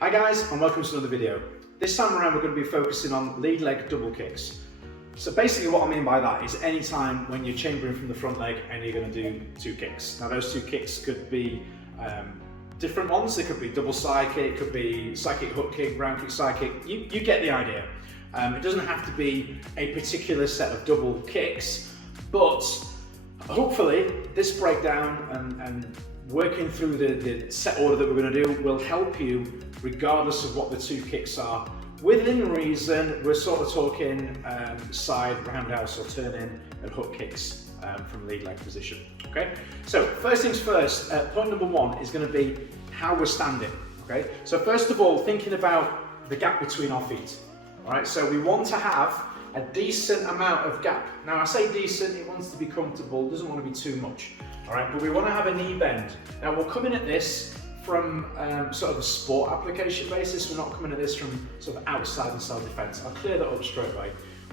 Hi guys, and welcome to another video. This time around we're going to be focusing on lead leg double kicks. So basically what I mean by that is any time when you're chambering from the front leg and you're going to do two kicks. Now those two kicks could be different ones. They could be double side kick, it could be side kick, hook kick, round kick, side kick. You get the idea. It doesn't have to be a particular set of double kicks, but hopefully this breakdown and working through the set order that we're going to do will help you regardless of what the two kicks are. Within reason, we're sort of talking side, roundhouse or turn in and hook kicks from lead leg position. Okay, so first things first, point number one is going to be how we're standing. Okay, so first of all, thinking about the gap between our feet. All right, so we want to have a decent amount of gap. Now I say decent, it wants to be comfortable, doesn't want to be too much. All right, but we want to have a knee bend. Now we'll come in at this from sort of a sport application basis. We're not coming at this from sort of outside and self-defense. I'll clear that up straight away.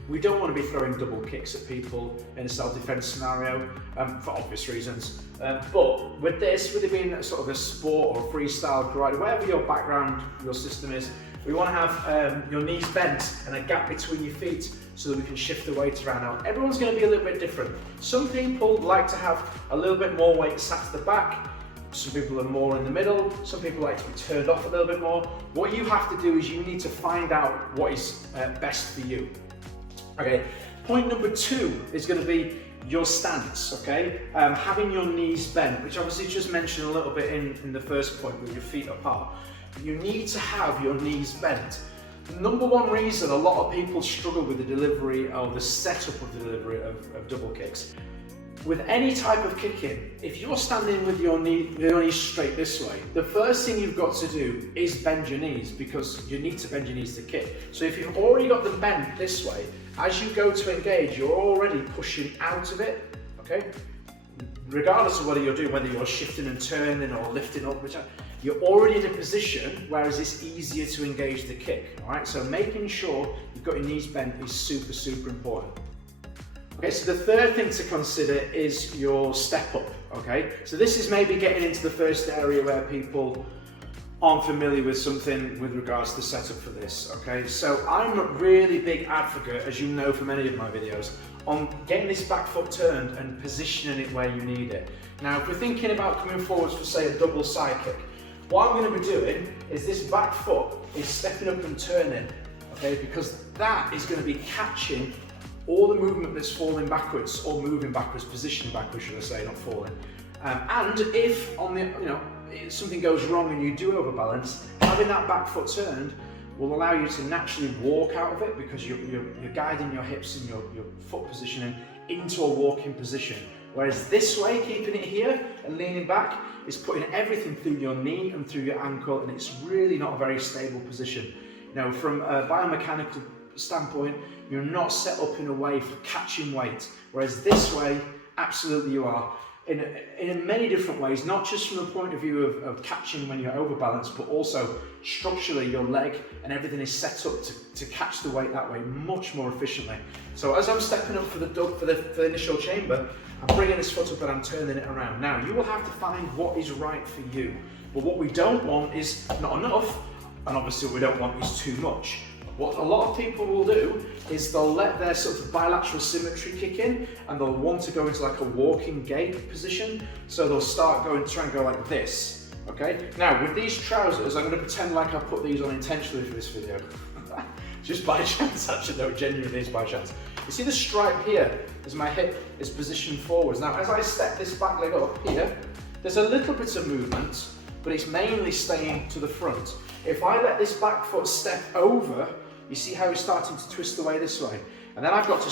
We don't want to be throwing double kicks at people in a self-defense scenario for obvious reasons. But with this, with it being sort of a sport or freestyle karate, whatever your background, your system is, we want to have your knees bent and a gap between your feet so that we can shift the weight around. Now, everyone's going to be a little bit different. Some people like to have a little bit more weight sat to the back. Some people are more in the middle. Some people like to be turned off a little bit more. What you have to do is you need to find out what is best for you. Okay, point number two is going to be your stance, okay? Having your knees bent, which obviously just mentioned a little bit in the first point with your feet apart. You need to have your knees bent. The number one reason a lot of people struggle with the delivery or the setup of the delivery of double kicks. With any type of kicking, if you're standing with your knees straight this way, the first thing you've got to do is bend your knees because you need to bend your knees to kick. So if you've already got them bent this way, as you go to engage, you're already pushing out of it, okay? Regardless of whether you're shifting and turning or lifting up, you're already in a position whereas it's easier to engage the kick, all right? So making sure you've got your knees bent is super, super important. Okay, so the third thing to consider is your step up, okay? So this is maybe getting into the first area where people aren't familiar with something with regards to setup for this, okay? So I'm a really big advocate, as you know from many of my videos, on getting this back foot turned and positioning it where you need it. Now, if we're thinking about coming forwards for, say, a double side kick, what I'm going to be doing is this back foot is stepping up and turning, okay? Because that is going to be catching all the movement that's falling backwards or moving backwards, positioning backwards, should I say, not falling. And if on the, something goes wrong and you do overbalance, having that back foot turned will allow you to naturally walk out of it because you're guiding your hips and your foot positioning into a walking position. Whereas this way, keeping it here and leaning back, is putting everything through your knee and through your ankle, and it's really not a very stable position. From a biomechanical standpoint, you're not set up in a way for catching weight, whereas this way, absolutely you are. In many different ways, not just from the point of view of catching when you're overbalanced, but also structurally your leg and everything is set up to catch the weight that way much more efficiently. So as I'm stepping up for the initial chamber, I'm bringing this foot up and I'm turning it around. Now, you will have to find what is right for you, but what we don't want is not enough, and obviously what we don't want is too much. What a lot of people will do is they'll let their sort of bilateral symmetry kick in and they'll want to go into like a walking gait position. So they'll try and go like this, okay? Now with these trousers, I'm going to pretend like I put these on intentionally for this video. Just by chance, actually, no, genuinely is by chance. You see the stripe here as my hip is positioned forwards. Now as I step this back leg up here, there's a little bit of movement, but it's mainly staying to the front. If I let this back foot step over, you see how it's starting to twist away this way. And then I've got to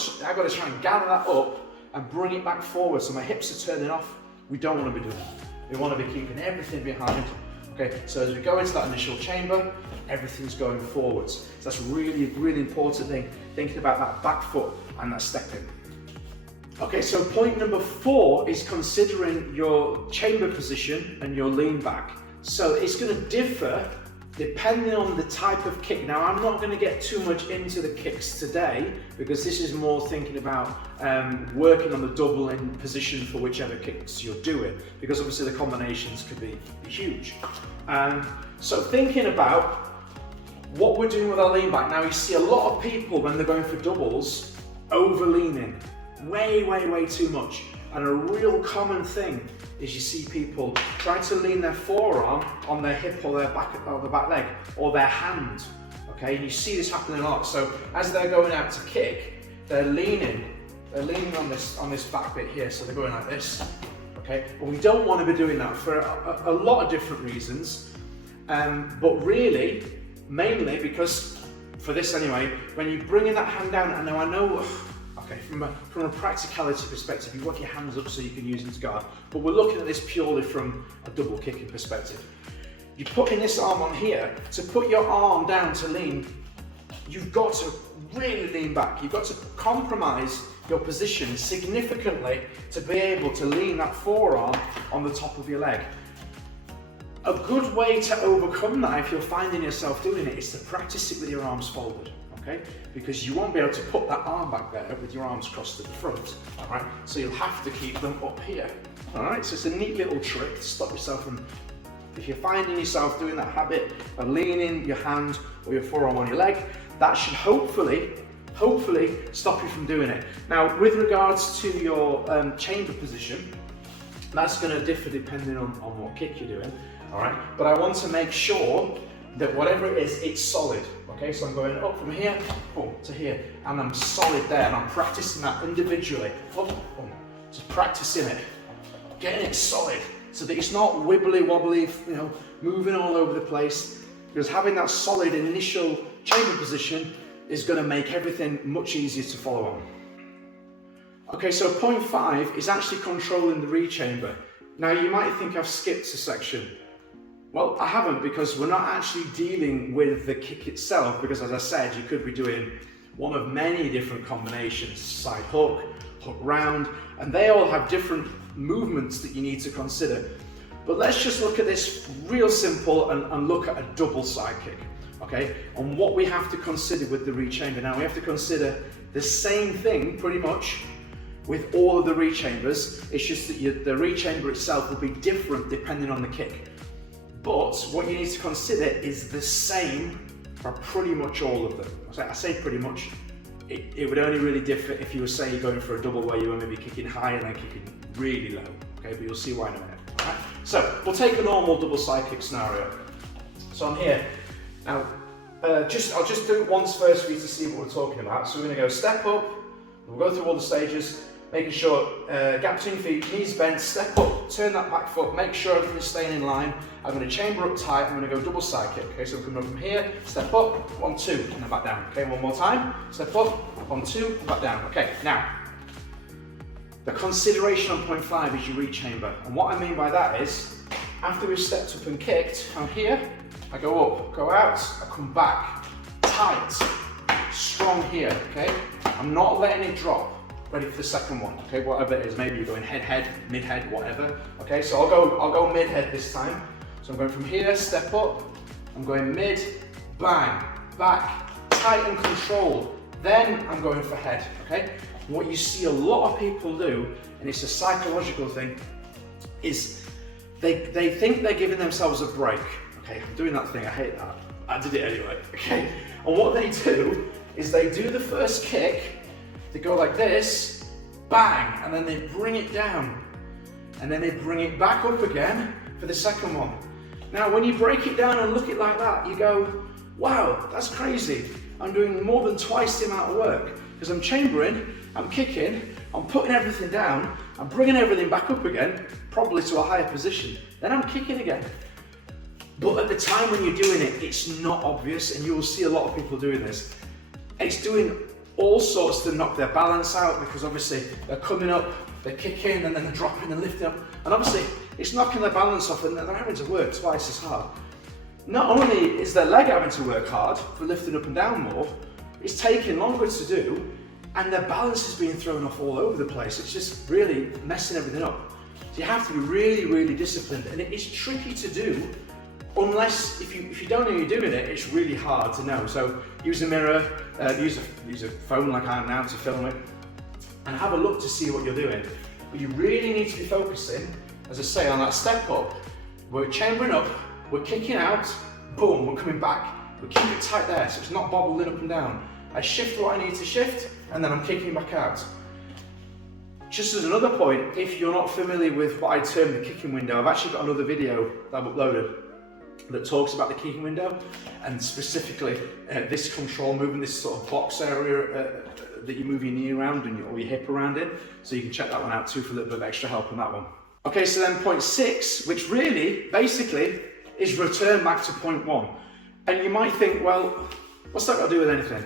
try and gather that up and bring it back forward so my hips are turning off. We don't want to be doing that. We want to be keeping everything behind. Okay, so as we go into that initial chamber, everything's going forwards. So that's really, really important thing, thinking about that back foot and that stepping. Okay, so point number 4 is considering your chamber position and your lean back. So it's going to differ depending on the type of kick. Now, I'm not going to get too much into the kicks today because this is more thinking about working on the double in position for whichever kicks you're doing, because obviously the combinations could be huge. So thinking about what we're doing with our lean back. Now, you see a lot of people when they're going for doubles over leaning way too much, and a real common thing is you see people try to lean their forearm on their hip or their back, or the back leg, or their hand, okay? And you see this happening a lot. So as they're going out to kick, they're leaning on this back bit here, so they're going like this, okay? But we don't want to be doing that for a lot of different reasons, but really, mainly because, for this anyway, when you're bringing that hand down, and now I know, okay, from a practicality perspective, you want your hands up so you can use them to guard, but we're looking at this purely from a double kicking perspective. You're putting this arm on here, to put your arm down to lean, you've got to really lean back. You've got to compromise your position significantly to be able to lean that forearm on the top of your leg. A good way to overcome that, if you're finding yourself doing it, is to practice it with your arms folded. Okay? Because you won't be able to put that arm back there with your arms crossed to the front, all right? So you'll have to keep them up here, all right? So it's a neat little trick to stop yourself from, if you're finding yourself doing that habit of leaning your hand or your forearm on your leg, that should hopefully stop you from doing it. Now, with regards to your chamber position, that's gonna differ depending on what kick you're doing, all right? But I want to make sure that whatever it is, it's solid. Okay, so I'm going up from here, boom, to here, and I'm solid there, and I'm practicing that individually. Boom, boom. Just practicing it, getting it solid, so that it's not wibbly wobbly, you know, moving all over the place. Because having that solid initial chamber position is going to make everything much easier to follow on. Okay, so point 5 is actually controlling the rechamber. Now, you might think I've skipped a section. Well, I haven't, because we're not actually dealing with the kick itself, because as I said, you could be doing one of many different combinations, side hook, hook round, and they all have different movements that you need to consider. But let's just look at this real simple and look at a double side kick, okay? And what we have to consider with the rechamber. Now, we have to consider the same thing pretty much with all of the rechambers. It's just that the rechamber itself will be different depending on the kick. But what you need to consider is the same for pretty much all of them. I say pretty much. It would only really differ if you were, say, you're going for a double where you were maybe kicking high and then kicking really low. Okay, but you'll see why in a minute. All right? So we'll take a normal double side kick scenario. So I'm here. Now, I'll just do it once first for you to see what we're talking about. So we're going to go step up. We'll go through all the stages. Making sure, gap between feet, knees bent, step up, turn that back foot, make sure everything's staying in line. I'm going to chamber up tight, I'm going to go double side kick. Okay, so I'm coming up from here, step up, 1, 2, and then back down. Okay, one more time, step up, 1, 2, and back down. Okay, now, the consideration on point 5 is your rechamber. And what I mean by that is, after we've stepped up and kicked, I'm here, I go up, go out, I come back, tight, strong here, okay? I'm not letting it drop. Ready for the second one, okay, whatever it is, maybe you're going head, mid-head, whatever. Okay, so I'll go mid-head this time. So I'm going from here, step up, I'm going mid, bang, back, tight and controlled. Then I'm going for head, okay? What you see a lot of people do, and it's a psychological thing, is they think they're giving themselves a break. Okay, I'm doing that thing, I hate that. I did it anyway, okay? And what they do is they do the first kick, they go like this, bang, and then they bring it down. And then they bring it back up again for the second one. Now, when you break it down and look at it like that, you go, wow, that's crazy. I'm doing more than twice the amount of work, because I'm chambering, I'm kicking, I'm putting everything down, I'm bringing everything back up again, probably to a higher position, then I'm kicking again. But at the time when you're doing it, it's not obvious, and you will see a lot of people doing this. It's doing all sorts to knock their balance out, because obviously they're coming up, they're kicking, and then they're dropping and lifting up, and obviously it's knocking their balance off, and they're having to work twice as hard. Not only is their leg having to work hard for lifting up and down more, it's taking longer to do, and their balance is being thrown off all over the place. It's just really messing everything up. So you have to be really, really disciplined, and it is tricky to do unless, if you don't know you're doing it, it's really hard to know. So use a mirror, use a phone like I am now to film it, and have a look to see what you're doing. But you really need to be focusing, as I say, on that step up. We're chambering up, we're kicking out, boom, we're coming back. We keep it tight there, so it's not bobbling up and down. I shift what I need to shift, and then I'm kicking back out. Just as another point, if you're not familiar with what I term the kicking window, I've actually got another video that I've uploaded that talks about the kicking window, and specifically this control movement, this sort of box area that you move your knee around or your hip around in. So you can check that one out too for a little bit of extra help on that one. Okay, so then point 6, which really, basically, is return back to point 1. And you might think, well, what's that got to do with anything?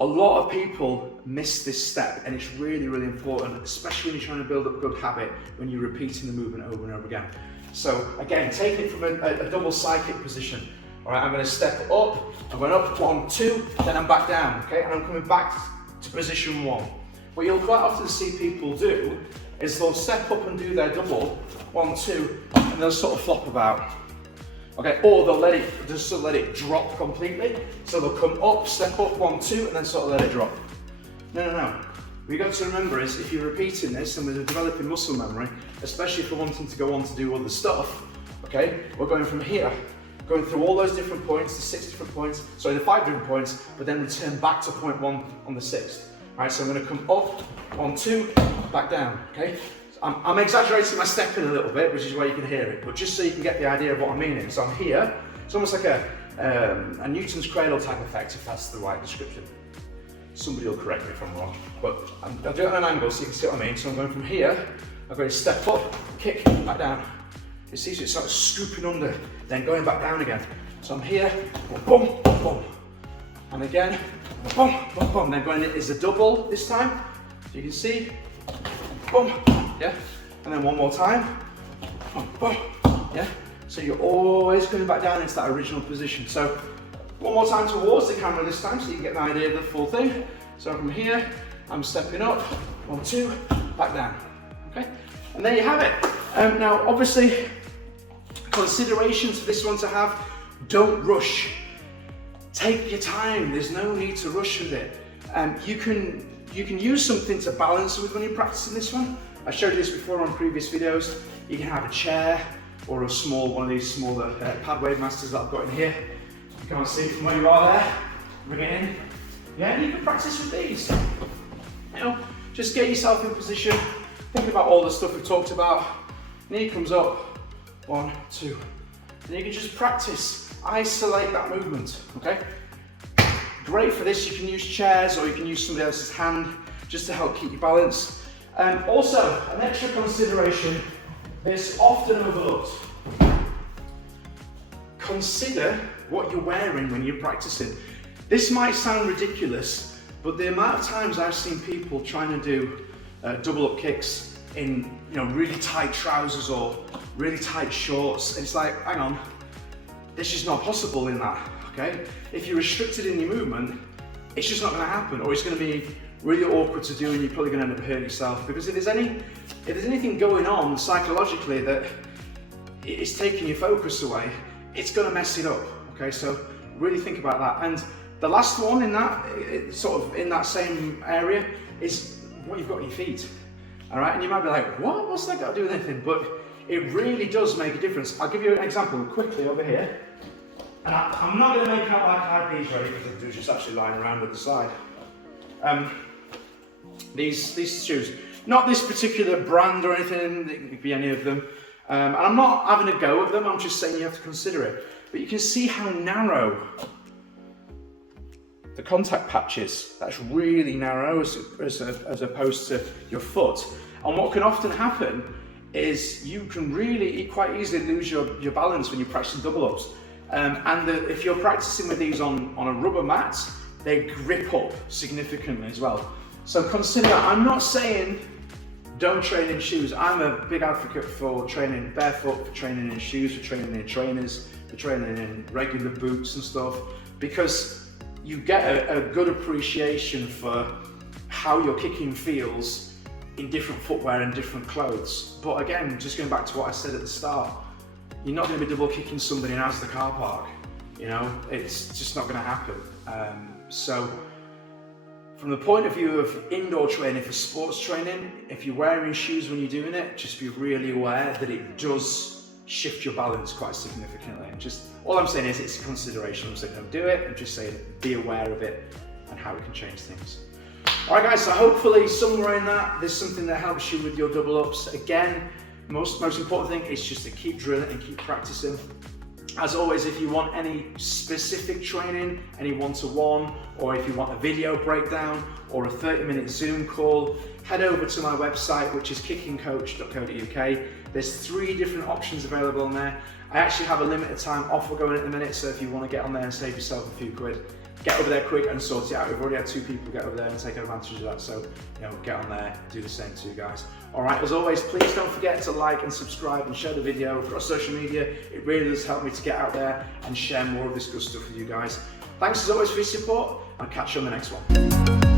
A lot of people miss this step, and it's really, really important, especially when you're trying to build up a good habit when you're repeating the movement over and over again. So again, taking it from a double cyclic position. All right, I'm going to step up, I'm going up 1, 2, then I'm back down, okay? And I'm coming back to position 1. What you'll quite often see people do is they'll step up and do their double, 1, 2, and they'll sort of flop about. Okay, or they'll let it drop completely. So they'll come up, step up, 1, 2, and then sort of let it drop. No. What you've got to remember is if you're repeating this and we're developing muscle memory, especially if we're wanting to go on to do other stuff, okay, we're going from here, going through all those different points, the 6 different points, sorry, the 5 different points, but then return back to point 1 on the 6th. All right, so I'm going to come up, 1, 2, back down, okay? I'm exaggerating my stepping a little bit, which is why you can hear it, but just so you can get the idea of what I'm meaning. So I'm here, it's almost like a Newton's cradle type effect, if that's the right description. Somebody will correct me if I'm wrong, but I'll do it on an angle so you can see what I mean. So I'm going from here, I'm going to step up, kick, back down. You see, so it's like scooping under, then going back down again. So I'm here, boom, boom, and again, boom, boom, boom. Then going in is a double this time, so you can see, boom. Yeah, and then one more time, boom, yeah, so you're always coming back down into that original position. So one more time towards the camera this time so you can get an idea of the full thing. So from here, I'm stepping up, 1, 2, back down, okay, and there you have it. Now obviously, considerations for this one to have, don't rush, take your time, there's no need to rush with it. You can use something to balance with when you're practicing this one. I showed you this before on previous videos. You can have a chair or a one of these smaller pad wave masters that I've got in here. You can't see from where you are there. Bring it in. Yeah, and you can practice with these. You know, just get yourself in position. Think about all the stuff we've talked about. Knee comes up, 1, 2. And you can just practice. Isolate that movement, okay? Great for this, you can use chairs or you can use somebody else's hand just to help keep you balanced. Also, an extra consideration that's often overlooked. Consider what you're wearing when you're practicing. This might sound ridiculous, but the amount of times I've seen people trying to do double up kicks in really tight trousers or really tight shorts, it's like, hang on, this is not possible in that, okay? If you're restricted in your movement, it's just not going to happen, or it's going to be really awkward to do and you're probably going to end up hurting yourself, because if there's anything going on psychologically that is taking your focus away, it's going to mess it up, okay? So really think about that. And the last one in that, sort of in that same area, is what you've got on your feet, all right? And you might be like, what? What's that got to do with anything? But it really does make a difference. I'll give you an example quickly over here. And I'm not going to make out like I had these ready because they're just actually lying around at the side. These shoes, not this particular brand or anything, it could be any of them. And I'm not having a go at them, I'm just saying you have to consider it. But you can see how narrow the contact patch is. That's really narrow as opposed to your foot. And what can often happen is you can really quite easily lose your balance when you're practicing double ups. If you're practicing with these on a rubber mat, they grip up significantly as well. So consider that. I'm not saying don't train in shoes. I'm a big advocate for training barefoot, for training in shoes, for training in trainers, for training in regular boots and stuff, because you get a good appreciation for how your kicking feels in different footwear and different clothes. But again, just going back to what I said at the start, you're not going to be double kicking somebody in Asda car park. You know, it's just not going to happen. So from the point of view of indoor training for sports training, if you're wearing shoes when you're doing it, just be really aware that it does shift your balance quite significantly. And just all I'm saying is it's a consideration. I'm saying don't do it. I'm just saying be aware of it and how it can change things. All right, guys. So hopefully somewhere in that there's something that helps you with your double ups. Again, most important thing is just to keep drilling and keep practicing. As always, if you want any specific training, any one-to-one, or if you want a video breakdown or a 30-minute Zoom call, head over to my website, which is kickingcoach.co.uk. There's 3 different options available on there. I actually have a limited time offer going at the minute, so if you want to get on there and save yourself a few quid, get over there quick and sort it out. We've already had 2 people get over there and take advantage of that, so get on there, do the same to you guys. All right, as always, please don't forget to like and subscribe and share the video across social media. It really does help me to get out there and share more of this good stuff with you guys. Thanks as always for your support. I'll catch you on the next one.